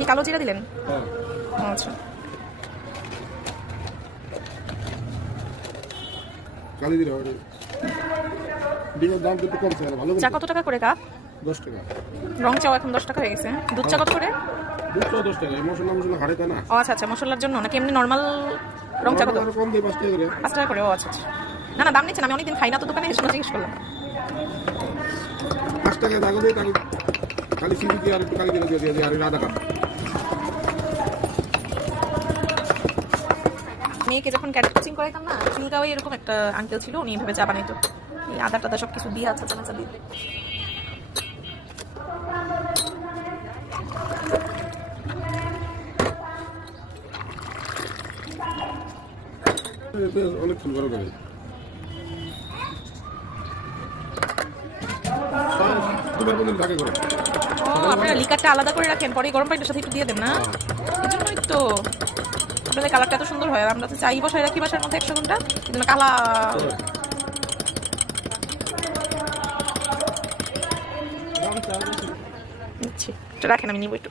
কি কালো জিরা দিলেন? হ্যাঁ আচ্ছা। কালি দিলে হবে। ডিমের দাম কিন্তু কমছে আর ভালো চা কত টাকা করে কাপ? 10 টাকা। রং চাও এখন 10 টাকা হয়ে গেছে। দুধ চা কত করে? দুধ চা 10 টাকা। মশলা হাড়ে তা না। ও আচ্ছা আচ্ছা, মশলার জন্য নাকি এমনি নর্মাল রং চা কত? আরো কম দিয়ে 5 টাকা করে। 5 টাকা করে। ও আচ্ছা আচ্ছা। না না, দাম নিচ্ছেন, আমি অনেকদিন খাই না তো দোকানে, এসে জিজ্ঞেস করলাম। 5 টাকা দাগ দিয়ে তাহলে খালি চিনি দিয়ে আর একটু কালি দিয়ে দিয়ে আর আধা কাপ। মেয়েকে যখন ক্যারেট কোচিং করাইতাম না, চুলগাঁওয়ে এরকম একটা আঙ্কেল ছিল, উনি এভাবে চা বানাইতো। এই আদা টাদা সব কিছু দিয়ে আচ্ছা চানাচা দিয়ে। অনেক ফুল বড় করে। তোমার বন্ধু থাকে করে। ও, আপনারা লিকারটা আলাদা করে রাখেন, পরে গরম পানির সাথে একটু দিয়ে দেন না? এজন্যই তো আপনাদের কালারটা এত সুন্দর হয়। আর আমরা তো চাই বসায় রাখি বাসার মধ্যে 100 ঘন্টা, এজন্য কালার। রাখেন, আমি নিব একটু।